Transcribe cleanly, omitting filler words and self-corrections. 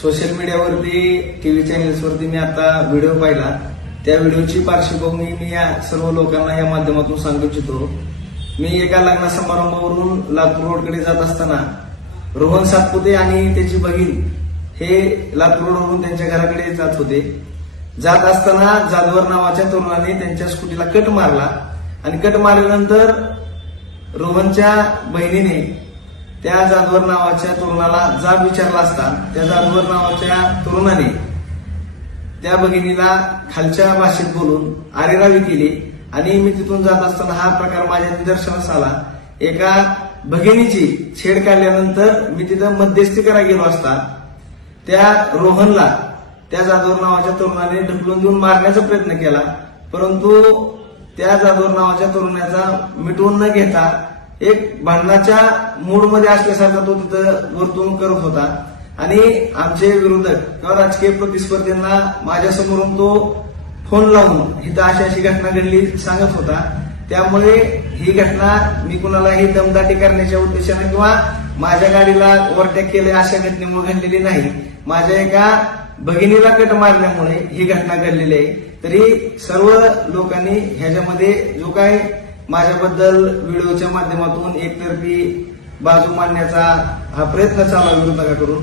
Social मीडियावरती TV चॅनेल्सवरती मी आता video पाहिला. त्या व्हिडिओची पार्श्वभूमी मी या सर्व लोकांना या माध्यमातून सांगू इच्छितो. मी एका लग्न समारंभावरून लातूर रोडकडे जात असताना रोहन सातपुते आणि त्याची बहीण हे लातूर रोडवरून त्यांच्या घराकडे जात होते. जात असताना जाधवर नावाच्या तरुणाने त्यांच्या स्कूटीला कट मारला आणि कट मारल्यानंतर रोहनच्या बहिणीने त्या जाधवर नावाच्या तरुणाला जाब विचारला असता त्या जाधवर नावाच्या तरुणाने त्या भगिनीला खालच्या भाषेत बोलून आरेरावी केली आणि मी तिथून जात असताना हा प्रकार माझ्या निदर्शनास आला. एका भगिनीची छेड काढल्यानंतर मी तिथं मध्यस्थी करायला गेलो असता त्या रोहनला त्या जाधवर नावाच्या तरुणाने ढकलून देऊन मारण्याचा प्रयत्न केला, परंतु त्या जाधवर नावाच्या तरुणाचा मिटवून न घेता एक भांडणाच्या मूडमध्ये असल्यासारखा तो तिथं वर्तवणूक करत होता आणि आमचे विरोधक किंवा राजकीय प्रतिस्पर्धींना माझ्यासमोरून तो फोन लावून इथं अशी घटना घडली सांगत होता. त्यामुळे ही घटना मी कुणालाही दमदाटी करण्याच्या उद्देशाने किंवा माझ्या गाडीला ओव्हरटेक केले अशा घटनेमुळे घडलेली नाही. माझ्या एका भगिनीला कट मारल्यामुळे ही घटना घडलेली आहे. तरी सर्व लोकांनी ह्याच्यामध्ये जो काय माझ्याबद्दल व्हिडिओच्या माध्यमातून एकतर्फी बाजू मांडण्याचा हा प्रयत्न चालू आहे विरोधकाकडून,